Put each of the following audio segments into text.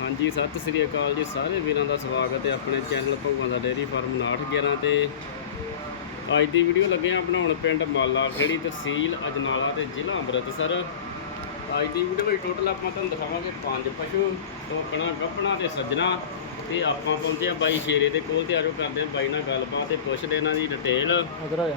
ਹਾਂਜੀ, ਸਤਿ ਸ੍ਰੀ ਅਕਾਲ ਜੀ ਸਾਰੇ ਵੀਰਾਂ ਦਾ ਸਵਾਗਤ ਹੈ ਆਪਣੇ ਚੈਨਲ ਭਗਵਾਨ ਦਾ ਡੇਅਰੀ ਫਾਰਮ 6911 ਤੇ। ਅੱਜ ਦੀ ਵੀਡੀਓ ਲੱਗੇ ਆ ਬਣਾਉਣ ਪਿੰਡ ਮਾਲਾ ਖੇੜੀ ਤਹਿਸੀਲ ਅਜਨਾਲਾ ਤੇ ਜ਼ਿਲ੍ਹਾ ਅੰਮ੍ਰਿਤਸਰ। ਅੱਜ ਦੀ ਵੀਡੀਓ ਵਿੱਚ ਟੋਟਲ ਆਪਾਂ ਤੁਹਾਨੂੰ ਦਿਖਾਵਾਂਗੇ ਪੰਜ ਪਸ਼ੂ ਟੋਕਣਾ ਗੱਪਣਾ ਤੇ ਸੱਜਣਾ। ਤੇ ਆਪਾਂ ਪਹੁੰਚੇ ਆ ਬਾਈ ਸ਼ੇਰੇ ਦੇ ਕੋਲ ਤੇ ਆਜੋ ਕਰਦੇ ਆ ਬਾਈ ਨਾਲ ਗੱਲਬਾਤ ਤੇ ਪੁੱਛਦੇ ਇਹਨਾਂ ਦੀ ਡਿਟੇਲ ਉਧਰ ਆ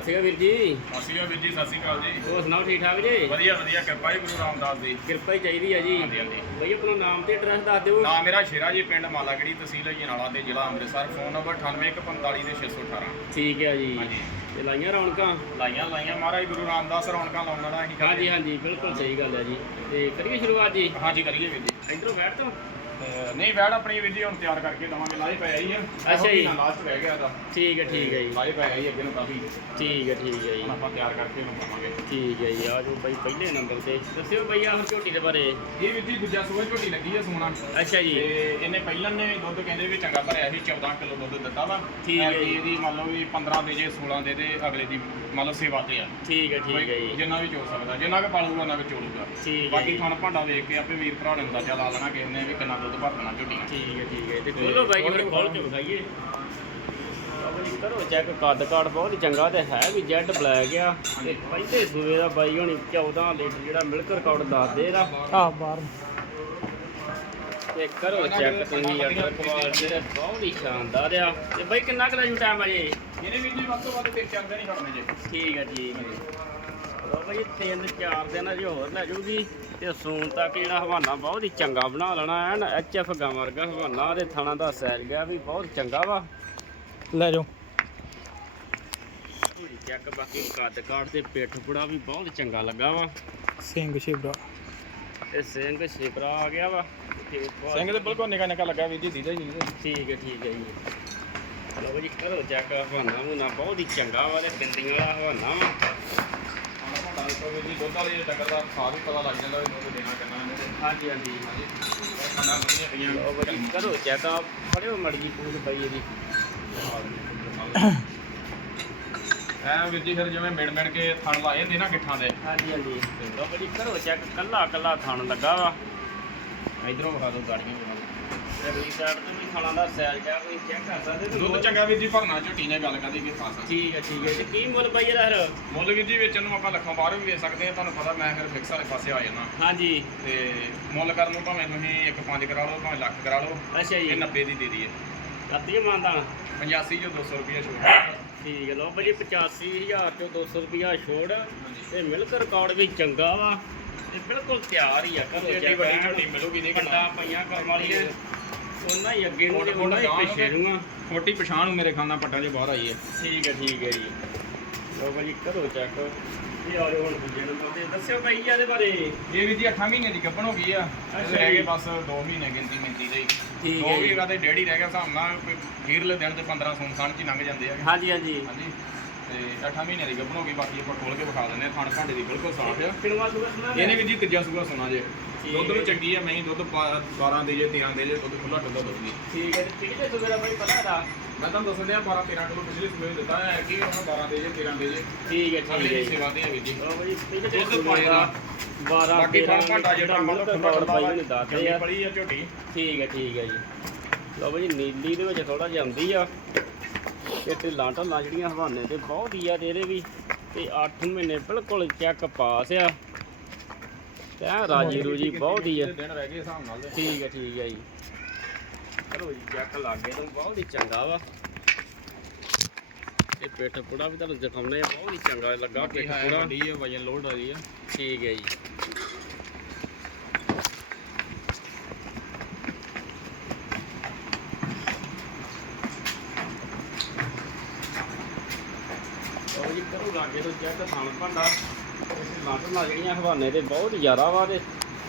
ਸਤਿ ਸ਼੍ਰੀ ਅਕਾਲ ਵੀਰ ਜੀ। ਸਤਿ ਸ਼੍ਰੀ ਅਕਾਲ ਵੀਰ ਜੀ ਸਤਿ ਸ਼੍ਰੀ ਅਕਾਲ ਜੀ। ਹੋਰ ਸੁਣਾਓ ਠੀਕ ਠਾਕ ਜੀ? ਵਧੀਆ ਵਧੀਆ ਕਿਰਪਾ ਜੀ ਗੁਰੂ ਰਾਮਦਾਸ ਦੀ। ਕਿਰਪਾ ਹੀ ਚਾਹੀਦੀ ਆ ਜੀ। ਹਾਂਜੀ, ਹਾਂਜੀ। ਬਈ ਆਪਣਾ ਨਾਮ ਤੇ ਐਡਰੈਸ ਦੱਸ ਦਿਓ। ਨਾਮ ਮੇਰਾ ਸ਼ੇਰਾ ਜੀ ਪਿੰਡ ਮਾਲਾਗੜੀ ਤਹਿਸੀਲ ਜਨਾਲਾ ਤੇ ਜ਼ਿਲ੍ਹਾ ਅੰਮ੍ਰਿਤਸਰ ਫੋਨ ਨੰਬਰ 9845 ਦੇ 618 ਠੀਕ ਹੈ ਜੀ। ਹਾਂਜੀ। ਤੇ ਲਾਈਆਂ ਰੌਣਕਾਂ? ਲਾਈਆਂ ਲਾਈਆਂ। ਮਹਾਰਾਜ ਗੁਰੂ ਰਾਮਦਾਸ ਰੌਣਕਾਂ ਲਾਉਣ ਵਾਲਾ ਅਸੀਂ ਹਾਂਜੀ ਹਾਂਜੀ ਬਿਲਕੁਲ ਸਹੀ ਗੱਲ ਹੈ ਜੀ। ਤੇ ਕਰੀਏ ਸ਼ੁਰੂਆਤ ਜੀ? ਹਾਂਜੀ ਕਰੀਏ ਵੀਰ ਜੀ। ਇਧਰੋਂ ਬੈਠ ਤੋਂ। ਤੇ ਨਹੀਂ ਵੈੜ ਆਪਣੀ ਜੀ ਹੁਣ ਤਿਆਰ ਕਰਕੇ ਦਵਾਂਗੇ। ਲਾਏ ਪਏ ਆਈ ਆ। ਅੱਛਾ ਜੀ। ਲਾਸਟ ਰਹਿ ਗਿਆ ਦਾ ਠੀਕ ਹੈ ਠੀਕ ਹੈ ਜੀ। ਲਾਏ ਪਏ ਆਈ ਅੱਗੇ ਨੂੰ ਕਾਫੀ। ਠੀਕ ਹੈ ਠੀਕ ਹੈ ਜੀ। ਹੁਣ ਆਪਾਂ ਤਿਆਰ ਕਰਕੇ ਨੂੰ ਪਾਵਾਂਗੇ ਠੀਕ ਹੈ ਜੀ ਆ ਜਾਓ ਬਾਈ ਪਹਿਲੇ ਨੰਬਰ ਤੇ। ਦੱਸਿਓ ਬਈ ਆਹ ਝੋਟੀ ਦੇ ਬਾਰੇ। ਇਹ ਵੀਰ ਜੀ ਦੂਜਾ ਸੂਆ ਝੋਟੀ ਲੱਗੀ ਆ ਸੋਨਾ ਅੱਛਾ ਜੀ। ਤੇ ਇਹਨੇ ਪਹਿਲਾਂ ਨੇ ਦੁੱਧ ਕਹਿੰਦੇ ਵੀ ਚੰਗਾ ਭਰਿਆ ਸੀ 14 ਕਿਲੋ ਦੁੱਧ ਦਿੱਤਾ ਵਾ। ਠੀਕ ਹੈ ਐਤਕੀ ਜੀ। ਇਹਦੀ ਮੰਨ ਲਓ ਵੀ 15 ਦੇ ਜੇ 16 ਦੇ ਤੇ ਅਗਲੇ ਦੀ ਮੰਨ ਲਓ ਸੇਵਾ ਤੇ ਆ। ਠੀਕ ਹੈ ਠੀਕ ਹੈ ਜੀ। ਜਿੰਨਾ ਵੀ ਚੋ ਸਕਦਾ ਜਿੰਨਾ ਕੁ ਪਾਲੂਗਾ ਉਹਨਾਂ ਕੁ ਚੋਲੂਗਾ। ਠੀਕ ਹੈ ਬਾਕੀ ਜੀ। ਥਣ ਭਾਂਡਾ ਵੇਖ ਕੇ ਆਪੇ ਵੀਰ ਭਰਾ ਨੇ ਅੰਦਾਜ਼ਾ ਲਾ ਲੈਣਾ ਕਿਸੇ ਨੇ ਵੀ ਕਿੰਨਾ ਦੁੱਧ ਭਰਨਾ ਝੋਟੀਆਂ। ਠੀਕ ਹੈ ਠੀਕ ਹੈ। ਤੇ ਖੋਲੋ ਬਾਈ ਜੀ ਖੋਲ ਕੇ ਵਿਖਾਈਏ। ਜੀ ਕਰੋ ਚੈੱਕ ਕੱਦ ਕਾਠ ਬਹੁਤ ਹੀ ਚੰਗਾ ਤੇ ਹੈ ਵੀ ਜੈਡ ਬਲੈਕ ਆ। ਤੇ ਪਹਿਲੇ ਸੂਏ ਦਾ ਬਾਈ ਹੋਣੀ 14 ਲੀਟਰ ਜਿਹੜਾ ਮਿਲਕ ਰਿਕਾਰਡ ਦੱਸਦੇ ਇਹਦਾ ਆ ਬਾਹਰ। ਤੇ ਕਰੋ ਚੈੱਕ ਤੁਸੀਂ ਅਡਰ ਕੁਆਲਿਟੀ ਦਾ ਬਹੁਤ ਹੀ ਸ਼ਾਨਦਾਰ ਆ। ਤੇ ਬਾਈ ਕਿੰਨਾ ਕੁ ਲਾਜੂ ਟਾਈਮ ਅਜੇ ਇਹਨੇ ਵੀਰ ਜੀ ਵੱਧ ਤੋਂ ਵੱਧ ਤਿੰਨ ਚਾਰ ਦਿਨ ਹੀ ਖੜਨੇ ਜੇ। ਠੀਕ ਹੈ ਠੀਕ ਹੈ ਲੋ ਬਾਈ ਤਿੰਨ ਚਾਰ ਦਿਨ ਅਜੇ ਹੋਰ ਲੈ ਜੂਗੀ ਤੇ ਸੂਨ ਤੱਕ ਜਿਹੜਾ ਹਵਾਨਾ ਬਹੁਤ ਹੀ ਚੰਗਾ ਬਣਾ ਲੈਣਾ ਐਨ। ਐਚ ਐਫ ਗਾਂ ਵਰਗਾ ਹਵਾਨਾ ਦੇ ਥਾਣਾ ਦਾ ਸੈਲ ਗਿਆ ਵੀ ਬਹੁਤ ਚੰਗਾ ਵਾ। ਲੈ ਜਾਓ। ਪੂਰੀ ਚੈੱਕ ਬਾਕੀ ਕੱਦ ਕਾਠ ਤੇ ਪਿੱਠ ਪੁੜਾ ਵੀ ਬਹੁਤ ਚੰਗਾ ਲੱਗਾ ਵਾ। ਸਿੰਘ ਸ਼ਿਵਰਾ। ਤੇ ਸਿੰਘ ਛੇਪਰਾ ਆ ਗਿਆ ਵਾ। ਤੇ ਬਹੁਤ- ਸਿੰਘ ਤੇ ਬਿਲਕੁਲ ਨਿਕਾ ਨਿਕਾ ਲੱਗਾ ਵੀਰ ਜੀ ਦੀਦਾ ਜੀ ਠੀਕ ਹੈ ਠੀਕ ਹੈ ਜੀ। ਲਓ ਜੀ ਕਰੋ ਚੈੱਕ ਹਵਾਨਾ ਹੁਨਾ ਬਹੁਤ ਹੀ ਚੰਗਾ ਵਾ ਤੇ ਬਿੰਦੀਆਂ ਵਾਲਾ ਹਵਾਨਾ ਵਾ। ਭਾਂਡਾ ਦੇਖੋ ਵੀਰ ਜੀ ਦੁੱਧ ਵਾਲੇ ਜਿਹੜੇ ਡੰਗਰ ਦਾ ਖਾ ਵੀ ਪਤਾ ਲੱਗ ਜਾਂਦਾ ਵੀ ਦੁੱਧ ਦੇਣਾ ਕਿੰਨਾ ਇਹਨੇ ਤੇ ਹਾਂਜੀ ਹਾਂਜੀ। ਖਾਣਾ ਵਧੀਆ ਪਈਆਂ ਲਓ ਜੀ ਕਰੋ ਚੈੱਕ ਆ ਫੜਿਓ ਮੜੀ ਪੂਰ ਪਈ ਇਹਦੀ। ਐ ਵੀਰ ਜੀ ਫਿਰ ਜਿਵੇਂ ਮਿਣ ਮਿਣ ਕੇ ਥਣ ਲਾਏ ਹੁੰਦੇ ਨਾ ਗਿੱਠਾਂ ਦੇ। ਹਾਂਜੀ ਹਾਂਜੀ। ਲਓ ਜੀ ਕਰੋ ਚੈੱਕ। ਕੱਲਾ ਕੱਲਾ ਥਣ ਲੱਗਾ ਵਾ। ਇਧਰੋਂ ਵਿਖਾ ਦਿਓ ਗਾੜੀਆਂ ਤੇ ਅਗਲੀ ਸਾਈਡ ਤੋਂ ਵੀ ਥਾਣਾ ਦਾ ਸੈਲ ਜਾ ਤੁਸੀਂ ਚੈੱਕ ਕਰ ਸਕਦੇ ਹੋ। ਦੁੱਧ ਚੰਗਾ ਵੀਰ ਜੀ ਭਰਨਾ ਝੋਟੀ ਨੇ ਗੱਲ ਕਦੀ ਕਿ ਖਾਸ ਠੀਕ ਹੈ ਠੀਕ ਹੈ। ਤੇ ਕੀ ਮੁੱਲ ਪਈ ਇਹਦਾ ਫਿਰ? ਮੁੱਲ ਵੀਰ ਜੀ ਵੇਚਣ ਨੂੰ ਆਪਾਂ ਲੱਖਾਂ ਬਾਹਰੋਂ ਵੀ ਵੇਚ ਸਕਦੇ ਆ ਤੁਹਾਨੂੰ ਪਤਾ ਮੈਂ ਫਿਰ ਫਿਕਸ ਵਾਲੇ ਪਾਸੇ ਆ ਜਾਣਾ ਹਾਂਜੀ। ਤੇ ਮੁੱਲ ਕਰਨ ਨੂੰ ਭਾਵੇਂ ਤੁਸੀਂ ਇੱਕ 5 ਕਰਾ ਲਓ ਭਾਵੇਂ ਲੱਖ ਕਰਾ ਲਓ ਅੱਛਾ ਜੀ। 90 ਦੀ ਦੇ ਦਈਏ। ਕਰਦੀਏ ਮਾਨਦਾਨ 85 ਜੋ 200 ਰੁਪਏ ਛੋੜ। ਠੀਕ ਹੈ ਲਓ ਭਾਜੀ 85000 ਚੋਂ 200 ਰੁਪਿਆ ਛੋੜ। ਤੇ ਮਿਲਕ ਰਿਕਾਰਡ ਵੀ ਚੰਗਾ ਵਾ। ਤੇ ਬਿਲਕੁਲ ਤਿਆਰ ਹੀ ਆ ਕਰੋ ਏਡੀ ਚੈੱਕ ਵੱਡੀ ਝੋਟੀ ਮਿਲੂਗੀ ਨਹੀਂ ਵੱਡਾ ਪਈਆਂ ਕਰਮ ਵਾਲੀਆਂ। ਉਹਨਾਂ ਹੀ ਅੱਗੇ ਨੂੰ ਤੇ ਹੁਣ ਉਹਨਾਂ ਹੀ ਗਾਂਹ ਨੂੰ ਪਿੱਛੇ ਨੂੰ ਆ ਛੋਟੀ ਪਛਾਣ ਨੂੰ ਮੇਰੇ ਖਾਨਾ ਪੱਟਾਂ 'ਚ ਬਾਹਰ ਆਈ ਹੈ। ਠੀਕ ਹੈ ਠੀਕ ਹੈ ਜੀ। ਲਓ ਭਾਜੀ ਕਰੋ ਚੈੱਕ ਇਹ ਆ ਜਾਓ ਹੁਣ ਦੂਜੇ ਨੰਬਰ ਤੇ। ਦੱਸਿਓ ਭਾਈ ਇਹਦੇ ਬਾਰੇ। ਇਹ ਵੀ ਜੀ 8 ਮਹੀਨੇ ਦੀ ਗੱਭਣ ਹੋ ਗਈ ਆ। ਅੱਛਾ ਰਹਿ ਗਏ। ਬਸ 2 ਮਹੀਨੇ ਗਿਣਤੀ ਮਿੰਤੀ ਦੇ ਠੀਕ ਹੈ ਵੀ ਜੀ। ਹੈਗਾ ਤੇ ਡੇਢ ਹੀ ਰਹਿ ਗਿਆ ਹਿਸਾਬ ਨਾਲ ਕੋਈ ਅਖੀਰਲੇ ਦਿਨ ਤੇ 15 ਸੋਨ ਸਾਨ ਚ ਲੰਘ ਜਾਂਦੇ ਆ। ਹਾਂਜੀ ਹਾਂਜੀ। ਹਾਂਜੀ। ਤੇ 8 ਮਹੀਨੇ ਦੀ ਗੱਭਣ ਹੋ ਗਈ ਬਾਕੀ ਆਪਾਂ ਖੋਲ ਕੇ ਵਿਖਾ ਦਿੰਦੇ ਆ ਥਣ ਭਾਂਡੇ ਦੀ ਬਿਲਕੁਲ ਸਾਫ਼ ਆ। ਸੁਗਾ ਸੁਣਾ ਇਹਨੇ ਵੀ ਜੀ ਤੀਜਾ ਸੂਗਾ ਸੋਨਾ ਜੇ। ਠੀਕ ਦੁੱਧ ਨੂੰ ਹੈ। ਚੰਗੀ ਆ ਮੈਂ ਦੁੱਧ ਪਾ- 12 ਦੇ ਜੇ 13 ਦੇ ਜੇ ਦੁੱਧ ਖੁੱਲਾ ਡੁੱਲਾ ਦੁੱਧ ਦੀ ਠੀਕ ਹੈ ਤੇ ਕਿਹਦੇ ਸੁਗਾ ਭਾਈ ਪਤਾ ਇਹਦਾ ਮੈਂ ਤੁਹਾਨੂੰ ਦੱਸਣ ਦਿਆਂ 12 13 ਕਿਲੋ ਪਿਛਲੇ ਸੂਏ ਦਿੱਤਾ ਹੈ ਕਿ ਉਹ 12 ਦੇ ਜੇ 13 ਦੇ ਜੇ। ਠੀਕ ਹੈ ਠੀਕ ਹੈ ਦੀ ਜੀ। ਸੇਵਾ ਹੈ ਵੀਰ ਜੀ। ਭਾਜੀ ਪਹਿਲੇ ਦੁੱਧ ਦਾ 12 ਬਾਕੀ 13 ਥਣ ਭਾਂਡਾ ਜਿਹੜਾ ਰਿਕਾਰਡ ਖੁੱਲਾ ਭਾਈ ਨੇ ਦੱਸਦੇ ਆ ਪੜੀ ਆ ਝੋਟੀ। ਠੀਕ ਹੈ ਠੀਕ ਹੈ ਜੀ। ਲਓ ਭਾਜੀ ਨੀਲੀ ਦੇ ਵਿੱਚ ਥੋੜਾ ਜਿਹਾ ਆਉਂਦੀ ਆ। ਤੇ ਢਿੱਲਾਂ ਢੱਲਾਂ ਜਿਹੜੀਆਂ ਹਵਾਨੇ ਤੇ ਬਹੁਤ ਹੀ ਆ ਤੇ ਇਹਦੇ ਵੀ। ਤੇ 8 ਮਹੀਨੇ ਬਿਲਕੁਲ ਚੈੱਕ ਪਾਸ ਆ। ਤੇ ਰਾਜੀ ਰੂਜੀ ਬਹੁਤ ਹੀ ਆ। ਦਿਨ ਰਹਿ ਗਏ ਹਿਸਾਬ ਨਾਲ। ਠੀਕ ਹੈ ਠੀਕ ਹੈ ਜੀ। ਕਰੋ ਜੀ ਚੈੱਕ ਲਾਗੇ ਤੋਂ ਬਹੁਤ ਹੀ ਚੰਗਾ ਵਾ। ਇਹ ਪਿੱਠ ਪੁੜਾ ਵੀ ਤੁਹਾਨੂੰ ਦਿਖਾਉਣੇ ਆ ਬਹੁਤ ਹੀ ਚੰਗਾ ਲੱਗਾ ਹੈ ਪੁੜਾ। ਵਜਨ ਲੋਡ ਵਾਲੀ ਆ। ਠੀਕ ਹੈ ਜੀ ਉਹ ਜੀ ਕਰੋ ਲਾਗੇ ਤੋਂ ਚੈੱਕ ਥਾਣ ਭਾਂਡਾ ਜਿਹੜੀਆਂ ਹਵਾਨੇ ਤੇ ਬਹੁਤ ਜ਼ਿਆਦਾ ਵਾ ਤੇ।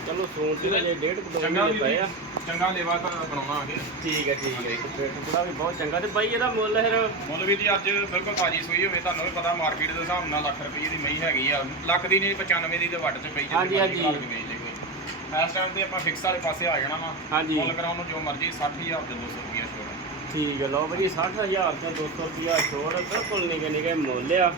ਚਲੋ ਤੇ ਜੇ ਦੋ ਚੰਗਾ ਵੀ ਪਏ ਆ। ਚੰਗਾ ਲੇਵਾ ਤਾਂ ਬਣਾਉਣਾ ਆ ਕੇ ਠੀਕ ਹੈ ਠੀਕ ਹੈ ਪੁੜਾ ਵੀ ਬਹੁਤ ਚੰਗਾ ਤੇ ਬਾਈ ਇਹਦਾ ਮੁੱਲ ਫਿਰ? ਮੁੱਲ ਵੀ ਅੱਜ ਬਿਲਕੁਲ ਤਾਜੀ ਸੂਈ ਹੋਵੇ ਤੁਹਾਨੂੰ ਵੀ ਪਤਾ ਮਾਰਕੀਟ ਦੇ ਹਿਸਾਬ ਨਾਲ ਲੱਖ ਰੁਪਏ ਦੀ ਮਈ ਹੈਗੀ ਆ। ਲੱਖ ਦੀ ਨਹੀਂ 95 ਦੀ ਤੇ ਵੱਟ ਚ ਪਈ ਹਾਂਜੀ, ਇਸ ਟਾਈਮ ਤੇ ਆਪਾਂ ਫਿਕਸ ਵਾਲੇ ਪਾਸੇ ਆ ਜਾਣਾ ਵਾ। ਹਾਂਜੀ। ਮੁੱਲ ਕਰਾਉਣ ਨੂੰ ਜੋ ਮਰਜ਼ੀ 60000 ਤੇ 200 ਰੁਪਏ ਛੋੜ। ਠੀਕ ਹੈ ਲਓ ਭਾਜੀ 60000 ਤੋਂ 200 ਰੁਪਿਆ ਛੋੜ ਬਿਲਕੁਲ ਨਿਗੇ ਨਿਗੇ ਮੁੱਲ ਆ।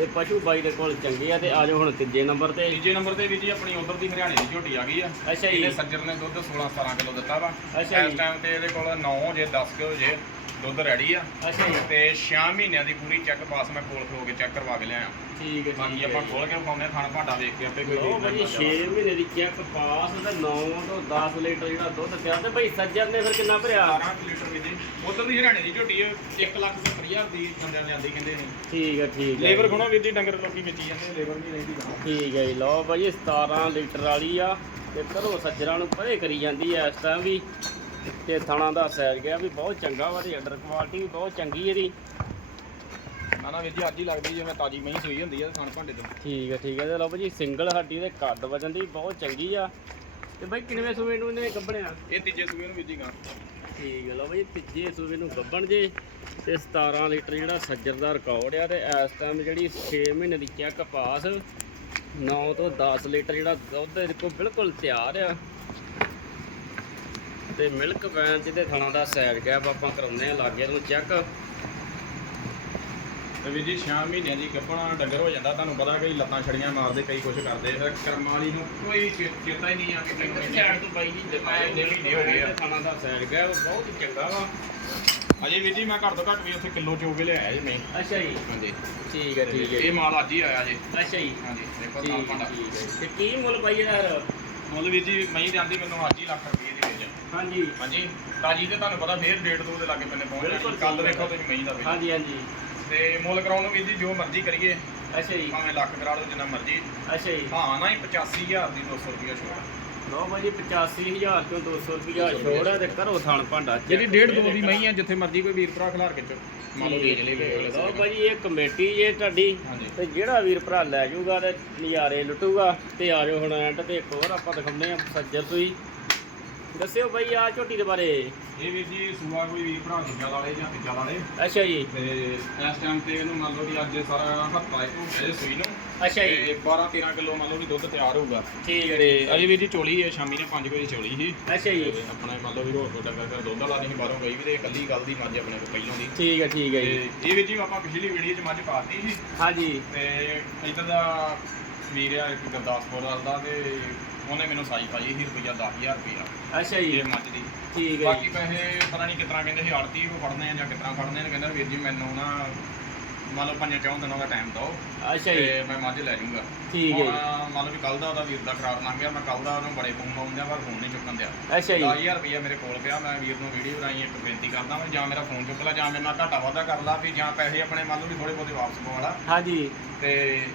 ਤੇ ਪਸ਼ੂ ਬਾਈ ਦੇ ਕੋਲ ਚੰਗੇ ਆ ਤੇ ਆਜੋ ਹੁਣ ਤੀਜੇ ਨੰਬਰ ਤੇ। ਤੀਜੇ ਨੰਬਰ ਤੇ ਵੀ ਜੀ ਆਪਣੀ ਉਧਰ ਦੀ ਹਰਿਆਣੇ ਦੀ ਝੋਟੀ ਆ ਗਈ ਆ। ਅੱਛਾ ਜੀ। ਇਹਨੇ ਸੱਜਰ ਨੇ ਦੁੱਧ 16 17 ਕਿਲੋ ਦਿੱਤਾ ਵਾ। ਅੱਛਾ ਇਸ। ਟਾਈਮ ਤੇ ਇਹਦੇ ਕੋਲ 9 ਜੇ 10 ਕਿਲੋ ਜੇ ਦੁੱਧ ਰੈਡੀ ਆ। ਅੱਛਾ ਜੀ। ਤੇ 6 ਮਹੀਨਿਆਂ ਦੀ ਪੂਰੀ ਚੈੱਕ ਪਾਸ ਮੈਂ ਕੋਲ ਖਲੋ ਕੇ ਚੈੱਕ ਕਰਵਾ ਕੇ ਲਿਆਇਆ। ਠੀਕ ਹੈ ਬਾਕੀ ਆਪਾਂ ਖੋਲ ਕੇ ਹਾਂ ਥਣ ਭਾਂਡਾ ਵੇਖ ਕੇ ਆਪੇ ਕੋਈ ਲੋ ਦੇਖ ਭਾਜੀ ਲੈਂਦਾ 6 ਮਹੀਨੇ ਦੀ ਚੈੱਕ ਪਾਸ ਤੇ 9 ਤੋਂ 10 ਲੀਟਰ ਜਿਹੜਾ ਦੁੱਧ ਪਿਆ ਤੇ ਭਾਈ ਸੱਜਣ ਨੇ ਫਿਰ ਕਿੰਨਾ ਭਰਿਆ? 12 ਲੀਟਰ ਵੀ ਜੀ ਉਧਰ ਦੀ ਹਰਿਆਣੇ ਦੀ ਝੋਟੀ 1 ਲੱਖ 70 ਹਜ਼ਾਰ ਦੀ ਬੰਦਿਆਂ ਨੇ ਆਂਦੀ ਕਹਿੰਦੇ ਨੇ। ਠੀਕ ਹੈ ਠੀਕ ਹੈ। ਲੇਬਰ ਗੁਣਾ ਵੀਰ ਦੀ ਡੰਗਰ ਲੋਕੀ ਵੇਚੀ ਜਾਂਦੇ ਲੇਬਰ ਨਹੀਂ ਰਹਿੰਦੀ ਗਾਹਾਂ। ਠੀਕ ਹੈ ਜੀ ਲਓ ਭਾਜੀ 17 ਲੀਟਰ ਵਾਲੀ ਆ ਤੇ ਘਰੋਂ ਸੱਜਰਾਂ ਨੂੰ ਪਰੇ ਕਰੀ ਜਾਂਦੀ ਐ ਇਸ ਟਾਈਮ ਵੀ। ਤੇ ਥਣਾ ਦਾ ਸੈਰ ਗਿਆ ਵੀ ਬਹੁਤ ਚੰਗਾ ਵਾ ਤੇ ਅੰਡਰ ਕੁਆਲਿਟੀ ਵੀ ਬਹੁਤ ਚੰਗੀ ਇਹਦੀ। ਨਾ ਨਾ ਵੀਰ ਜੀ ਅੱਜ ਹੀ ਲੱਗਦੀ ਜਿਵੇਂ ਤਾਜੀ ਮਹੀਂ ਸੂਈ ਹੁੰਦੀ ਆ ਥਣ ਭਾਂਡੇ ਤੋਂ। ਠੀਕ ਹੈ ਠੀਕ ਹੈ। ਤੇ ਲਓ ਭਾਜੀ ਸਿੰਗਲ ਹੱਡੀ ਦੇ ਕੱਦ ਵਜਨ ਦੀ ਬਹੁਤ ਚੰਗੀ ਆ। ਤੇ ਬਾਈ ਕਿੰਨਵੇਂ ਸੂਏ ਨੂੰ ਇਹਨੇ ਗੱਬਣਿਆ ਇਹ ਤੀਜੇ ਸੂਏ ਨੂੰ ਵੀਰ ਜੀ ਗਾਂ। ਠੀਕ ਲਓ ਭਾਜੀ ਤੀਜੇ ਸੂਏ ਨੂੰ ਗੱਬਣ ਜੇ ਤੇ 17 ਲੀਟਰ ਜਿਹੜਾ ਸੱਜਰ ਦਾ ਰਿਕਾਰਡ ਆ ਤੇ ਇਸ ਟਾਈਮ ਜਿਹੜੀ 6 ਮਹੀਨੇ ਦੀ ਚੈੱਕ ਪਾਸ 9 ਤੋਂ 10 ਲੀਟਰ ਜਿਹੜਾ ਦੁੱਧ ਇਹਦੇ ਕੋਲ ਬਿਲਕੁਲ ਤਿਆਰ ਆ। ਤੇ ਮਿਲਕ ਵੈਨ ਜਿਹਦੇ ਥਣਾ ਦਾ ਸਾਈਡ ਗੈਪ ਆਪਾਂ ਕਰਾਉਂਦੇ ਆ, ਲਾਗੇ ਨੂੰ ਚੈੱਕ ਤੇ ਵੀਰ ਜੀ 6 ਮਹੀਨਿਆਂ ਦੀ ਗੱਭਣਾ ਡੰਗਰ ਹੋ ਜਾਂਦਾ ਤੁਹਾਨੂੰ ਪਤਾ ਕਈ ਲੱਤਾਂ ਛੜੀਆਂ ਮਾਰਦੇ ਕਈ ਕੁਝ ਕਰਦੇ ਫਿਰ ਕਰਮਾਂ ਵਾਲੀ ਨੂੰ ਕੋਈ ਚੇ- ਚੇਤਾ ਹੀ ਨਹੀਂ ਆ ਕਿ ਮੈਨੂੰ ਇੰਨੇ- ਸਾਈਡ ਤੋਂ ਬਾਈ ਜੀ ਇੰਨੇ ਮਹੀਨੇ ਹੋ ਗਏ ਆ। ਥਣਾ ਦਾ ਸਾਈਡ ਗੈਪ ਬਹੁਤ ਚੰਗਾ ਵਾ। ਅਜੇ ਵੀਰ ਜੀ ਮੈਂ ਘੱਟ ਤੋਂ ਘੱਟ ਵੀ ਉੱਥੇ ਕਿਲੋ ਚੋ ਕੇ ਲਿਆਇਆ ਜੀ ਮੈਂ। ਅੱਛਾ ਜੀ। ਹਾਂਜੀ। ਠੀਕ ਹੈ ਠੀਕ ਹੈ। ਇਹ ਮਾਲ ਅੱਜ ਹੀ ਆਇਆ ਜੀ। ਅੱਛਾ ਜੀ। ਹਾਂਜੀ ਦੇਖੋ ਠੀਕ ਨਾਲ ਹੈ, ਭਾਂਡਾ। ਠੀਕ ਹੈ। ਤੇ ਕੀ ਮੁੱਲ ਬਾਈ ਇਹਦਾ? ਫਿਰ? ਮੁੱਲ ਵੀਰ ਜੀ ਮਹੀਂ ਜਾਂਦੀ ਮੈਨੂੰ ਅੱਜ ਹੀ ਲੱਖ ਰੁਪਏ ਦੀ ਵੇਚ ਹਾਂਜੀ। ਹਾਂਜੀ। ਤਾਜੀ ਤੇ ਤੁਹਾਨੂੰ ਪਤਾ ਫੇਰ ਡੇਢ ਦੋ ਦੇ ਲਾਗੇ ਬੰਨੇ ਪਹੁੰਚ ਬਿਲਕੁਲ ਜਾਣੀ ਕੱਲ ਸਹੀ ਵੇਖੋ ਗੱਲ ਤੁਸੀਂ ਮਹੀਂ ਦਾ ਵੇਚ ਹਾਂਜੀ ਹਾਂਜੀ। ਤੇ ਮੁੱਲ ਕਰਾਉਣ ਨੂੰ ਵੀਰ ਜੀ ਜੋ ਮਰਜ਼ੀ ਕਰੀਏ। ਅੱਛਾ ਜੀ। ਭਾਵੇਂ ਲੱਖ ਕਰਾ ਲਓ ਜਿੰਨਾ ਮਰਜ਼ੀ। ਅੱਛਾ ਜੀ। ਹਾਂ ਨਾ ਹੀ 85000 ਦੀ 200 ਰੁਪਏ ਛੋੜ। ਲਓ ਭਾਜੀ 85000 ਤੋਂ 200 ਰੁਪਿਆ ਛੋੜ ਹੈ ਤੇ ਕਰੋ ਥਣ ਭਾਂਡਾ check ਜਿਹੜੀ ਡੇਢ ਦੋ ਦੀ ਮਹੀਂ ਆ ਜਿੱਥੇ ਮਰਜ਼ੀ ਕੋਈ ਵੀਰ ਭਰਾ ਖਿਲਾਰ ਕੇ ਚੋ ਮੰਨ ਲਓ ਵੇਚ ਲੈ ਕੇ ਅਗਲੇ ਲਓ ਸਾਲ। ਭਾਜੀ ਇਹ ਕਮੇਟੀ ਜੇ ਤੁਹਾਡੀ ਹਾਂਜੀ। ਤੇ ਜਿਹੜਾ ਵੀਰ ਭਰਾ ਲੈ ਜਾਊਗਾ ਤੇ ਨਜ਼ਾਰੇ ਲੁੱਟੂਗਾ ਤੇ ਆ ਜਾਓ ਹੁਣ ਐਂਡ ਤੇ ਇੱਕ ਹੋਰ ਆਪਾਂ ਦਿਖਾਉਂਦੇ ਆ ਸੱਜਰ ਤੋਂ ਹੀ ਦੱਸਿਓ ਬਾਈ ਆ ਝੋਟੀ ਦੇ ਬਾਰੇ। ਇਹ ਵੀਰ ਜੀ ਸੂਆ ਕੋਈ ਵੀਰ ਭਰਾ ਦੂਜਾ ਵਾਲੇ ਜਾਂ ਤੀਜਾ ਵਾਲੇ। ਅੱਛਾ ਜੀ। ਤੇ ਇਸ ਟਾਈਮ ਤੇ ਇਹਨੂੰ ਮੰਨ ਲਓ ਕਿ ਅੱਜ ਸਾਰਾ ਹੱਥਾ ਇੱਕ ਇਹ ਸੂਈ ਨੂੰ। ਅੱਛਾ ਜੀ। ਤੇ 12 13 ਕਿਲੋ ਮੰਨ ਲਓ ਕਿ ਦੁੱਧ ਤਿਆਰ ਹੋਊਗਾ। ਠੀਕ ਹੈ ਤੇ ਹੈ। ਅਜੇ ਵੀਰ ਜੀ ਚੋਲੀ ਹੈ ਸ਼ਾਮੀ ਨੇ 5 ਵਜੇ ਚੋਲੀ ਸੀ। ਅੱਛਾ ਜੀ। ਤੇ ਆਪਣੇ ਮੰਨ ਲਓ ਵੀ ਰੋਜ਼ ਤੋਂ ਡੰਗਰ ਕਰ ਦੁੱਧ ਵਾਲਾ ਨਹੀਂ ਬਾਹਰੋਂ ਗਈ ਵੀ ਤੇ ਇਕੱਲੀ ਗੱਲ ਦੀ ਮੱਝ ਆਪਣੇ ਕੋਲ ਪਹਿਲੋਂ ਦੀ। ਠੀਕ ਹੈ ਠੀਕ ਹੈ ਤੇ ਜੀ ਇਹ ਵੀਰ ਜੀ ਆਪਾਂ ਪਿਛਲੀ ਵੀਡੀਓ 'ਚ ਮੱਝ ਪਾਤੀ ਸੀ। ਹਾਂਜੀ। ਤੇ ਇੱਧਰ ਦਾ ਵੀਰ ਆ ਇੱਕ ਗੁਰਦਾਸਪੁਰ ਵਾਲਾ ਦਾ ਤੇ ਉਹਨੇ ਮੈਨੂੰ ਸਾਈ ਪਾਈ ਸੀ ਰੁਪਈਆ 10000 ਰੁਪਈਆ। ਅੱਛਾ ਜੀ। ਇਹ ਮੱਝ ਦੀ। ਠੀਕ ਹੈ ਬਾਕੀ ਜੀ। ਪੈਸੇ ਪਤਾ ਨਹੀਂ ਕਿਤਨਾ ਕਹਿੰਦੇ ਸੀ ਆੜਤੀ ਕੋ ਫੜਨੇ ਆ ਜਾਂ ਕਿਤਨਾ ਫੜਨੇ ਨੇ ਕਹਿੰਦਾ ਵੀਰ ਜੀ ਮੈਨੂੰ ਨਾ ਮੰਨ ਲਓ ਪੰਜਾਂ ਚੌਂ ਦਿਨਾਂ ਦਾ ਟਾਈਮ ਦਿਓ ਅੱਛਾ ਜੀ। ਤੇ ਮੈਂ ਮੱਝ ਲੈ ਜਾਊਂਗਾ ਠੀਕ ਹੈ ਹੁਣ ਜੀ। ਮੰਨ ਲਓ ਵੀ ਕੱਲ ਦਾ ਉਹਦਾ ਵੀਰ ਦਾ ਖਰਾਬ ਲੰਘ ਗਿਆ ਮੈਂ ਕੱਲ ਦਾ ਉਹਨੂੰ ਬੜੇ ਫੋਨ ਆਉਂਦੇ ਆ ਪਰ ਫੋਨ ਨਹੀਂ ਚੁੱਕਣ ਦਿਆ। ਅੱਛਾ ਜੀ। 10000 ਰੁਪਈਆ ਮੇਰੇ ਕੋਲ ਪਿਆ ਮੈਂ ਵੀਰ ਨੂੰ ਵੀਡੀਓ ਬਣਾਈ ਇੱਕ ਬੇਨਤੀ ਕਰਦਾ ਮੈਂ ਜਾਂ ਮੇਰਾ ਫੋਨ ਚੁੱਕ ਲਾ ਜਾਂ ਮੇਰੇ ਨਾਲ ਘਾਟਾ ਵਾਧਾ ਕਰ ਲਾ ਵੀ ਜਾਂ ਪੈਸੇ ਆਪਣੇ ਮੰਨ ਲਓ ਵੀ ਥੋੜੇ ਬਹੁਤੇ ਵਾਪਸ ਪਵਾ ਲਾ। ਹਾਂਜੀ। ਤੇ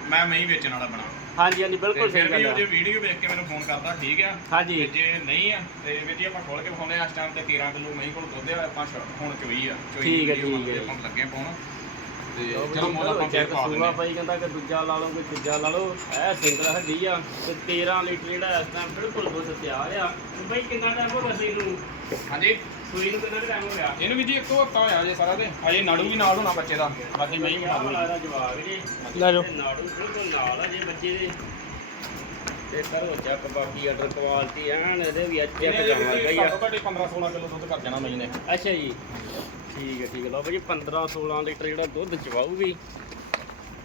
ਮੈਂ ਮੈਂ ਹੀ ਵੇਚਣ ਵਾਲਾ ਬਣਾ। ਹਾਂਜੀ ਹਾਂਜੀ ਬਿਲਕੁਲ ਫਿਰ ਸਹੀ ਵੀ ਗੱਲ ਜੇ ਵੀਡੀਓ ਵੇਖ ਕੇ ਮੈਨੂੰ ਫੋਨ ਕਰਦਾ ਠੀਕ ਆ? ਤੇ ਹਾਂਜੀ ਜੇ ਨਹੀਂ ਆ ਤੇ ਵੀਰ ਜੀ ਆਪਾਂ ਖੋਲ ਕੇ ਵਿਖਾਉਂਦੇ ਆ ਇਸ ਟਾਈਮ ਤੇ 13 ਕਿਲੋ ਮਹੀਂ ਕੋਲ ਦੁੱਧ ਆ ਆਪਾਂ ਹੁਣ ਚੋਈ ਆ ਚੋਈ ਠੀਕ ਹੈ, ਠੀਕ ਹੈ। ਆਪਾਂ ਲੱਗੇ ਪਾਉਣ। ਤੇ ਚਲੋ ਮੋਲ ਆਪਾਂ ਫੇਰ ਪਾ ਦਿੰਦੇ ਸੂਆ ਆ। ਭਾਈ ਕਹਿੰਦਾ ਕਿ ਦੂਜਾ ਲਾ ਲਓ ਕੋਈ ਤੀਜਾ ਲਾ ਲਓ। ਇਹ ਸਿੰਗਲ ਹੱਡੀ ਆ ਤੇ 13 ਲੀਟਰ ਜਿਹੜਾ ਇਸ ਟਾਈਮ ਬਿਲਕੁਲ ਦੁੱਧ ਤਿਆਰ ਆ। ਤੇ ਭਾਈ ਕਿੰਨਾ ਟਾਈਮ ਹੋ ਗਿਆ ਸੂਈ ਨੂੰ ਹਾਂਜੀ। ਸੂਈ ਨੂੰ ਕਿੰਨਾ ਟਾਈਮ ਹੋ ਗਿਆ? ਇਹਨੂੰ ਵੀ ਜੀ ਇੱਕੋ ਹਫਤਾ ਹੋਇਆ ਜੇ ਸਾਰਾ ਤੇ। ਅਜੇ ਨਾੜੂ ਵੀ ਨਾਲ ਹੋਣਾ ਬੱਚੇ ਦਾ। ਬਾਕੀ ਮਹੀਂ ਬਣਾ ਦੂੰਗਾ। ਵਾਲਾ ਜਵਾਬ ਜੀ ਲੈ ਜਾਓ ਤੇ ਨਾੜੂ ਬਿਲਕੁਲ ਨਾਲ ਆ ਜੇ ਬੱਚੇ ਦੇ। ਤੇ ਕਰੋ ਚੱਕ ਬਾਕੀ ਆਰਡਰ ਕੁਆਲਿਟੀ ਐਨ ਇਹਦੇ ਵੀ ਅੱਛੇ ਇਹਨੇ ਤੇ ਜੀ ਗਈ ਆ। ਘੱਟੋ ਘੱਟ 15 16 ਕਿਲੋ ਦੁੱਧ ਕਰ ਜਾਣਾ ਮਹੀਂ ਨੇ ਅੱਛਾ ਜੀ। ਠੀਕ ਹੈ ਠੀਕ ਹੈ। ਲਓ ਭਾਜੀ 15 16 ਲੀਟਰ ਜਿਹੜਾ ਦੁੱਧ ਚਵਾਊਗੀ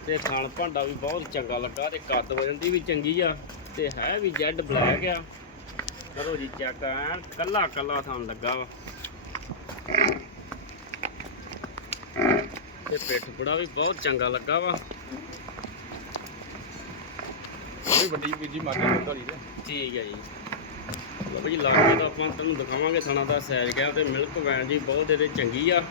ਤੇ ਖਾਣ ਭਾਂਡਾ ਵੀ ਬਹੁਤ ਚੰਗਾ ਲੱਗਾ ਤੇ ਕੱਦ ਵਜਨ ਦੀ ਵੀ ਚੰਗੀ ਆ ਤੇ ਹੈ ਵੀ ਜੈਡ ਬਲੈਕ ਆ। ਕਰੋ ਜੀ ਚੈੱਕ ਐਨ ਕੱਲਾ ਕੱਲਾ ਥਾਂ ਲੱਗਾ ਵਾ। ਤੇ ਪਿੱਠ ਬੜਾ ਵੀ ਬਹੁਤ ਚੰਗਾ ਲੱਗਾ ਵਾ। ਵੀ ਵੱਡੀ ਵੀਰ ਜੀ ਮਾਰਕੇ ਧੜੀ ਦੇ ਠੀਕ ਹੈ ਜੀ। ਭਾਜੀ ਲਾਗੇ ਦਾ ਆਪਾਂ ਤੁਹਾਨੂੰ ਦਿਖਾਵਾਂਗੇ ਥਣਾ ਦਾ ਸਾਈਜ਼ ਗਿਆ ਤੇ ਮਿਲਕ ਵੈਨ ਜੀ ਬਹੁਤ ਇਹਦੇ ਚੰਗੀ ਆ।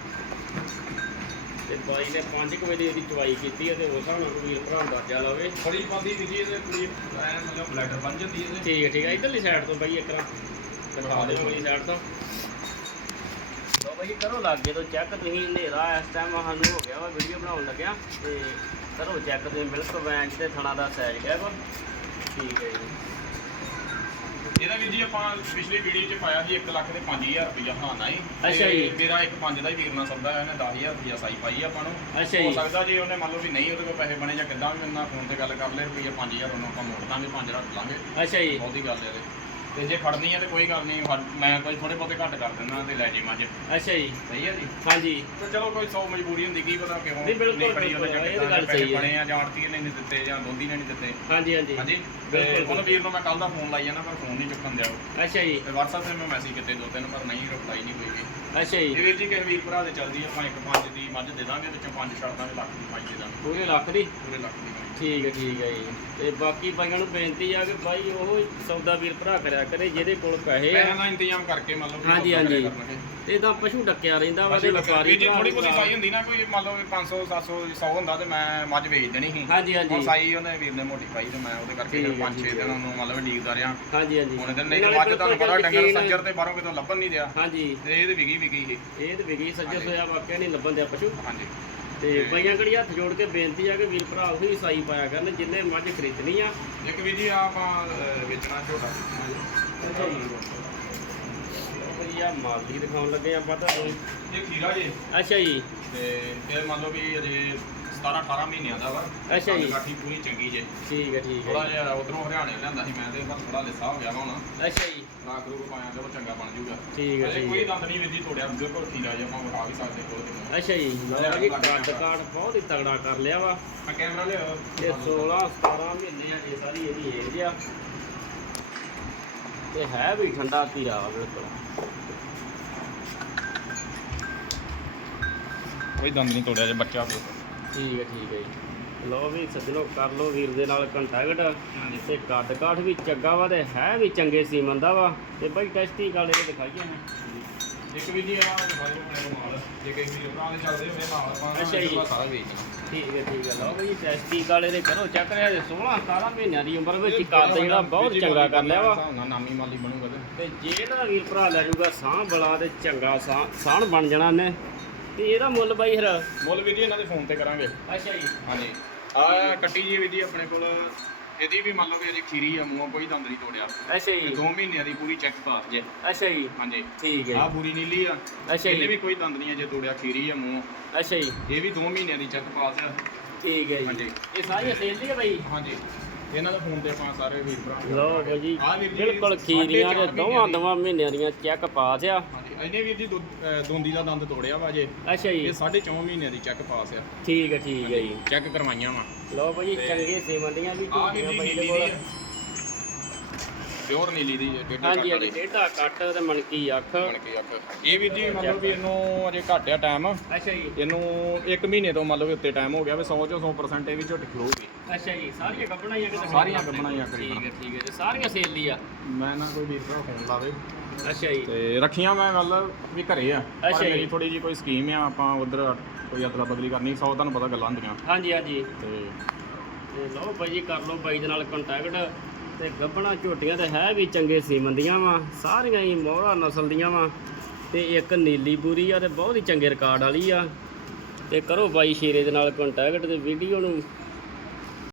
ਤੇ ਬਾਈ ਨੇ 5 ਵਜੇ ਦੀ ਇਹਦੀ ਚਵਾਈ ਕੀਤੀ ਹੈ ਤੇ ਉਸ ਹਿਸਾਬ ਨਾਲ ਕੋਈ ਵੀਰ ਭਰਾ ਅੰਦਾਜ਼ਾ ਲਾਵੇ। ਬੜੀ ਪਾਉਂਦੀ ਵੀਰ ਜੀ ਇਹਦੇ ਕੁੜੀ ਐ ਮਤਲਬ ਬਲੈਡਰ ਬਣ ਜਾਂਦੀ ਇਹਦੇ। ਠੀਕ ਹੈ ਠੀਕ ਹੈ ਇਧਰਲੀ ਸਾਈਡ ਤੋਂ ਬਾਈ ਇੱਕ ਰਾਂ ਦਿਖਾ ਦਿਓ ਵਾਲੀ ਸਾਈਡ ਤੋਂ। ਲਓ ਬਾਈ ਕਰੋ ਲਾਗੇ ਤੋਂ ਚੈੱਕ ਤੁਸੀਂ ਹਨੇਰਾ ਇਸ ਟਾਈਮ ਸਾਨੂੰ ਹੋ ਗਿਆ ਵਾ ਵੀਡੀਓ ਬਣਾਉਣ ਲੱਗਿਆ। ਤੇ ਕਰੋ ਚੈੱਕ ਤੇ ਮਿਲਕ ਵੈਨ ਤੇ ਥਣਾ ਦਾ ਸਾਈਜ਼ ਗਿਆ ਵਾ। ਠੀਕ ਹੈ ਜੀ। ਇਹਦਾ ਵੀਰ ਜੀ ਆਪਾਂ ਪਿਛਲੀ ਵੀਡੀਓ 'ਚ ਪਾਇਆ ਸੀ 1 ਲੱਖ ਦੇ 5000 ਰੁਪਇਆ ਹਾਂ ਨਹੀਂ ਅੱਛਾ ਜੀ। ਮੇਰਾ ਇੱਕ 5 ਦਾ ਹੀ ਵੀਰ ਨਾਲ ਸੌਦਾ ਹੈ ਉਹਨੇ 10000 ਰੁਪਇਆ ਸਾਈ ਪਾਈ ਆਪਾਂ ਨੂੰ। ਅੱਛਾ ਹੋ ਜੀ। ਸਕਦਾ ਜੇ ਉਹਨੇ ਮੰਨ ਲਓ ਵੀ ਨਹੀਂ ਉਹਦੇ ਕੋਲ ਪੈਸੇ ਬਣੇ ਜਾਂ ਕਿੱਦਾਂ ਵੀ ਨਾਲ ਫੋਨ ਤੇ ਗੱਲ ਕਰ ਲੈ ਰੁਪਈਆ 5000 ਉਹਨੂੰ ਆਪਾਂ ਮੋੜ ਦਾਂਗੇ 5 ਰੱਖ ਲਾਂਗੇ। ਅੱਛਾ ਜੀ। ਬਹੁਤੀ ਗੱਲ ਹੈ ਇਹਦੇ। ਤੇ ਜੇ ਖੜਨੀ ਆ ਤੇ ਕੋਈ ਗੱਲ ਨਹੀਂ ਫੜ- ਮੈਂ ਕੋਈ ਥੋੜੇ ਬਹੁਤੇ ਘੱਟ ਕਰ ਦਿੰਦਾ ਤੇ ਲੈ ਜੀ ਮੱਝ। ਅੱਛਾ ਜੀ। ਸਹੀ ਹੈ ਜੀ? ਹਾਂਜੀ। ਤੇ ਚਲੋ ਕੋਈ ਸੌ ਮਜਬੂਰੀ ਹੁੰਦੀ ਕੀ ਪਤਾ ਕਿਉਂ ਨਹੀਂ, ਬਿਲਕੁਲ, ਉਹਨੇ ਜਾਂ ਬਿਲਕੁਲ, ਇਹ ਗੱਲ ਦੇ ਪੈਸੇ ਸਹੀ ਹੈ। ਬਣੇ ਆ ਜਾਂ ਆੜਤੀ ਨੇ ਨਹੀਂ ਦਿੱਤੇ ਜਾਂ ਦੋਂਦੀ ਨੇ ਨਹੀਂ ਦਿੱਤੇ। ਹਾਂਜੀ ਹਾਂਜੀ। ਹਾਂਜੀ? ਤੇ ਬਿਲਕੁਲ। ਉਹਨੂੰ ਵੀਰ ਨੂੰ ਮੈਂ ਕੱਲ ਦਾ ਫੋਨ ਲਾਈ ਜਾਂਦਾ ਪਰ ਫੋਨ ਨਹੀਂ ਚੁੱਕਣ ਦਿਆ ਉਹ। ਅੱਛਾ ਜੀ। ਤੇ WhatsApp ਤੇ ਮੈਂ ਮੈਸੇਜ ਕੀਤੇ ਦੋ ਤਿੰਨ ਪਰ ਨਹੀਂ ਰਿਪਲਾਈ ਨਹੀਂ ਹੋਈ। ਵੀ ਅੱਛਾ ਇਹ ਜੀ ਵੀਰ ਜੀ ਕਿਸੇ ਵੀਰ ਭਰਾ ਦੇ ਚੱਲਦੀ ਆ, ਆਪਾਂ ਇੱਕ ਪੰਜ ਦੀ ਮੱਝ ਦੇ ਦਾਂਗੇ ਵਿੱਚੋਂ ਪੰਜ ਛੱਡ ਦਾਂਗੇ ਲੱਖ ਦੀ ਮੱਝ ਦੇ। ਦਾਂਗੇ ਪੂਰੇ ਲੱਖ ਦੀ? ਪੂਰੇ ਲੱਖ ਦੀ। ਠੀਕ ਹੈ ਠੀਕ ਹੈ ਜੀ। ਤੇ ਬਾਕੀ ਭਾਈਆਂ ਨੂੰ ਬੇਨਤੀ ਆ ਕਿ ਭਾਈ ਉਹ ਸੌਦਾ ਵੀਰ ਭਰਾ ਕਰਿਆ ਕਰੇ ਜਿਹਦੇ ਕੋਲ ਪੈਸੇ ਆ। ਦਾ ਇੰਤਜ਼ਾਮ ਕਰਕੇ ਮੰਨ ਲਓ ਹਾਂਜੀ, ਹਾਂਜੀ। ਤੇ ਤਾਂ ਪਸ਼ੂ ਡੱਕਿਆ ਰਹਿੰਦਾ ਵਾ ਤੇ ਵਪਾਰੀ ਜੀ ਭਰਾ ਥੋੜੀ ਬਹੁਤੀ ਸਾਈ ਹੁੰਦੀ ਨਾ ਕੋਈ ਮੰਨ ਲਓ ਵੀ 500 700 100 ਹੁੰਦਾ ਤੇ ਮੈਂ ਮੱਝ ਵੇਚ ਦੇਣੀ ਸੀ। ਹਾਂਜੀ ਹੁਣ ਹਾਂਜੀ ਸਾਈ ਉਹਨੇ ਵੀਰ ਨੇ ਮੋਟੀ ਪਾਈ ਤੇ ਮੈਂ ਉਹਦੇ ਕਰਕੇ ਠੀਕ ਫਿਰ ਹੈ, 5-6 ਠੀਕ ਦਿਨ ਉਹਨੂੰ ਮਤਲਬ ਡੀਕਦਾ ਰਿਹਾ। ਹਾਂਜੀ ਹਾਂਜੀ। ਹੁਣ ਇਹਦੇ ਨਹੀਂ ਮੱਝ ਤੁਹਾਨੂੰ ਪਤਾ ਡੰਗਰ ਸੱਜਰ ਤੇ ਬਾਹਰੋਂ ਕਿਤੋਂ ਲੱਭਣ ਨਹੀਂ ਦਿਆ। ਹਾਂਜੀ। ਤੇ ਇਹ ਤੇ ਵਿਗੀ ਵਿਗੀ ਸੀ। ਇਹ ਤੇ ਵਿਗੀ ਸੱਜਰ। ਹੋਇਆ ਵਾਕਿਆ ਨਹੀਂ ਲੱਭਣ ਦਿਆ ਪਸ਼ੂ। ਹਾਂਜੀ। ਤੇ ਭਾਈਆਂ ਕਿਹੜੀ ਹੱਥ ਜੋੜ ਕੇ ਬੇਨਤੀ ਆ ਕਿ ਵੀਰ ਭਰਾ ਉਹੀ ਸਾਈ ਪਾਇਆ ਕਰਨ ਜਿੰਨੇ ਮੱਝ ਖਰੀਦਣੀ ਆ। ਇੱਕ ਵੀ ਜੀ ਆਪਾਂ ਵੇਚਣਾ ਝੋਟਾ ਵਧੀਆ ਮਾਲੀ ਦਿਖਾਉਣ ਲੱਗੇ ਆਪਾਂ ਤਾਂ ਇਹ ਖੀਰਾ ਜੀ। ਅੱਛਾ ਜੀ। ਤੇ ਇਹ ਮੰਨ ਲਓ ਵੀ ਅਜੇ 17 18 ਮਹੀਨਿਆਂ ਦਾ ਵਾ। ਅੱਛਾ ਜੀ। ਕਾਠੀ ਪੂਰੀ ਚੰਗੀ ਜੇ। ਠੀਕ ਹੈ ਠੀਕ ਥੋੜਾ ਹੈ ਜਿਹਾ ਉਧਰੋਂ ਹਰਿਆਣੇ ਲਿਆਂਦਾ ਸੀ ਮੈਂ ਤੇ ਪਰ ਥੋੜਾ ਲਿੱਸਾ ਹੋ ਗਿਆ ਵਾ ਹੁਣ। ਅੱਛਾ ਜੀ। ਰਾਖ ਰੂਪ ਪਾਇਆ ਚਲੋ ਚੰਗਾ ਬਣ ਜੂਗਾ। ਠੀਕ ਹੈ ਠੀਕ ਕੋਈ ਹੈ। ਦੰਦ ਨਹੀਂ ਜੀ ਤੋੜਿਆ ਬਿਲਕੁਲ ਖੀਰਾ ਜਿਹਾ ਆਪਾਂ ਵਿਖਾ ਵੀ ਸਕਦੇ ਕੋਲ ਤੇ ਅੱਛਾ ਜੀ ਲਓ ਜੀ ਕੱਟ ਕਾਟ ਬਹੁਤ ਹੀ ਤਗੜਾ ਕਰ ਲਿਆ ਵਾ। ਮੈਂ ਕੈਮਰਾ ਲਿਆ ਇਹ 16 17 ਮਹੀਨੇ ਆ ਜੇ ਸਾਰੀ ਇਹਦੀ ਏਜ ਆ। ਤੇ ਹੈ ਵੀ ਠੰਡਾ ਧੀਰਾ ਵਾ ਬਿਲਕੁਲ। ਕੋਈ ਦੰਦ ਨਹੀਂ ਤੋੜਿਆ ਜੇ ਬੱਚਾ ਠੀਕ ਹੈ ਠੀਕ ਹੈ ਜੀ। ਲਓ ਵੀ ਸੱਜਣੋ ਕਰ ਲਓ ਵੀਰ ਦੇ ਨਾਲ ਕੰਟੈਕਟ ਤੇ ਕੱਦ ਕਾਠ ਵੀ ਚੰਗਾ ਵਾ ਤੇ ਹੈ ਵੀ ਚੰਗੇ ਸੀਮਨ ਦਾ ਵਾ। ਤੇ ਬਾਈ ਟੈਸਟੀ ਗੱਲ ਇਹ ਦਿਖਾਈਏ ਮੈਂ ਇੱਕ ਵੀ ਜੀ ਆ ਦਿਖਾਓ ਆਪਣੇ ਕੋਲ ਮਾਲ। ਜੇ ਕਿਸੇ ਵੀਰ ਭਰਾ ਦੇ ਚੱਲਦੇ ਹੋਵੇ ਨਾਲ ਆਪਾਂ ਅੱਛਾ ਜੀ। ਸਾਰਾ ਵੇਚਣਾ ਠੀਕ ਹੈ ਠੀਕ ਹੈ। ਲਓ ਬਈ ਟੈਸਟੀ ਕਾਲੇ ਦੇ ਕਰੋ ਚੱਕ ਰਿਹਾ ਜੇ 16 17 ਮਹੀਨਿਆਂ ਦੀ ਉਮਰ ਵਿੱਚ ਕੱਦ ਜਿਹੜਾ ਬਹੁਤ ਚੰਗਾ ਕਰ ਲਿਆ ਵਾ। ਨਾਮੀ ਮਾਲੀ ਬਣੂਗਾ ਤੇ। ਜੇ ਇਹਦਾ ਵੀਰ ਭਰਾ ਲੈ ਜਾਊਗਾ ਸਾਹ ਬਲਾ ਤੇ ਚੰਗਾ ਸਾਹ ਸਾਹਣ ਬਣ ਜਾਣਾ ਨੇ ਤੇ ਇਹਦਾ ਮੁੱਲ ਬਾਈ ਫਿਰ? ਮੁੱਲ ਵੀ ਜੀ ਇਹਨਾਂ ਦੇ ਫੋਨ ਤੇ ਕਰਾਂਗੇ। ਅੱਛਾ ਜੀ। ਹਾਂਜੀ। ਆ ਕੱਟੀ ਜੀ ਵੀ ਆਪਣੇ ਕੋਲ ਇਹਦੀ ਵੀ ਮੰਨ ਲਓ ਕਿ ਅਜੇ ਖੀਰੀ ਆ ਮੂੰਹੋਂ ਕੋਈ ਦੰਦ ਨਹੀਂ ਤੋੜਿਆ। ਅੱਛਾ ਜੀ। 2 ਮਹੀਨਿਆਂ ਦੀ ਪੂਰੀ ਚੈੱਕ ਪਾਸ ਜੇ ਅੱਛਾ ਜੀ। ਹਾਂਜੀ। ਠੀਕ ਆ ਹੈ ਪੂਰੀ ਨੀਲੀ ਆ। ਅੱਛਾ ਇਹਨੇ ਵੀ ਕੋਈ ਦੰਦ ਨਹੀਂ ਅਜੇ ਤੋੜਿਆ ਖੀਰੀ ਆ ਮੂੰਹ। ਅੱਛਾ ਜੀ। ਇਹ ਵੀ 2 ਮਹੀਨਿਆਂ ਦੀ ਚੈੱਕ ਪਾਸ ਆ ਠੀਕ ਹੈ ਜੀ। ਹਾਂਜੀ। ਇਹ ਸਾਰੀਆਂ ਸੇਲ ਦੀ ਹੈ ਬਾਈ? ਹਾਂਜੀ। ਇਹਨਾਂ ਦਾ ਫੋਨ ਤੇ ਆਪਾਂ ਸਾਰੇ ਵੀਰ ਭਰਾ ਲਓ। ਜੀ। ਬਿਲਕੁਲ ਖੀਰੀਆਂ ਦੇ ਦੋਵਾਂ ਦੀ- ਦੋਵਾਂ ਮਹੀਨਿਆਂ ਦੀਆਂ ਚੈੱਕ ਪਾਸ ਆ ਇਹਨੇ ਵੀਰ ਜੀ ਦੋਂਦੀ ਦਾ ਦੰਦ ਤੋੜਿਆ ਵਾ ਜੇ ਅੱਛਾ ਇਹ ਜੀ 4.5 ਮਹੀਨਿਆਂ ਦੀ ਚੈੱਕ ਪਾਸ ਆ। ਠੀਕ ਹੈ ਠੀਕ ਹੈ ਜੀ। ਚੈੱਕ ਕਰਵਾਈਆਂ ਵਾ। ਲਓ ਭਾਜੀ ਚੰਗੇ ਸੇਵੰਡੀਆਂ ਵੀ ਆ ਵੀਰ ਝੂਠੀਆਂ ਜੀ ਬਾਈ ਦੇ ਨੀਲੀ ਕੋਲ। ਦੀ ਪਿਓਰ ਨੀਲੀ ਦੀ ਹਾਂਜੀ ਹਾਂਜੀ ਡੇਢਾ ਕੱਟ ਤੇ ਮਣਕੀ ਅੱਖ। ਬਣ ਕੇ ਅੱਖ। ਇਹ ਵੀਰ ਜੀ ਮੰਨ ਲਓ ਵੀ ਇਹਨੂੰ ਅਜੇ ਘੱਟ ਆ ਟਾਈਮ ਅੱਛਾ ਜੀ। ਇਹਨੂੰ 1 ਮਹੀਨੇ ਤੋਂ ਉੱਤੇ ਟਾਈਮ ਹੋ ਗਿਆ ਵੀ 100 ਚੋਂ 100% ਇਹ ਵੀ ਝੁੱਟ ਖਲੋਊਗੀ ਅੱਛਾ ਜੀ ਸਾਰੀਆਂ ਕੱਪੜਾਂ ਹੀ ਆ ਸਾਰੀਆਂ ਕੱਪੜਾਂ ਹੀ ਆ। ਠੀਕ ਹੈ ਠੀਕ ਹੈ ਤੇ ਸਾਰੀਆਂ ਸੇਲ ਦੀ ਆ ਮੈਂ ਨਾ ਕੋਈ ਵੀਰ ਭਰਾ ਫੋਨ ਲਾਵੇ। ਅੱਛਾ ਜੀ। ਤੇ ਰੱਖੀਆਂ ਮੈਂ ਮਤਲਬ ਵੀ ਘਰੇ ਆ। ਅੱਛਾ ਪਰ ਜੀ। ਮੇਰੀ ਥੋੜੀ ਜੀ ਕੋਈ ਸਕੀਮ ਆ ਆਪਾਂ ਉਧਰ ਕੋਈ ਅਦਲਾ ਬਦਲੀ ਕਰਨੀ ਸੌ ਤੁਹਾਨੂੰ ਪਤਾ ਗੱਲਾਂ ਹੁੰਦੀਆਂ। ਹਾਂਜੀ ਹਾਂਜੀ। ਤੇ ਤੇ ਲਓ ਬਾਈ ਜੀ ਕਰ ਲਓ ਬਾਈ ਦੇ ਨਾਲ ਕੰਟੈਕਟ ਤੇ ਗੱਬਣਾ ਝੋਟੀਆਂ ਤੇ ਹੈ ਵੀ ਚੰਗੇ ਸੀਮਨ ਦੀਆਂ ਵਾ ਸਾਰੀਆਂ ਹੀ ਮੋਹਰਾ ਨਸਲ ਦੀਆਂ ਵਾ। ਤੇ ਇੱਕ ਨੀਲੀ ਪੂਰੀ ਆ ਤੇ ਬਹੁਤ ਹੀ ਚੰਗੇ ਰਿਕਾਰਡ ਵਾਲੀ ਆ। ਤੇ ਕਰੋ ਬਾਈ ਸ਼ੇਰੇ ਦੇ ਨਾਲ ਕੰਟੈਕਟ ਤੇ ਵੀਡੀਓ ਨੂੰ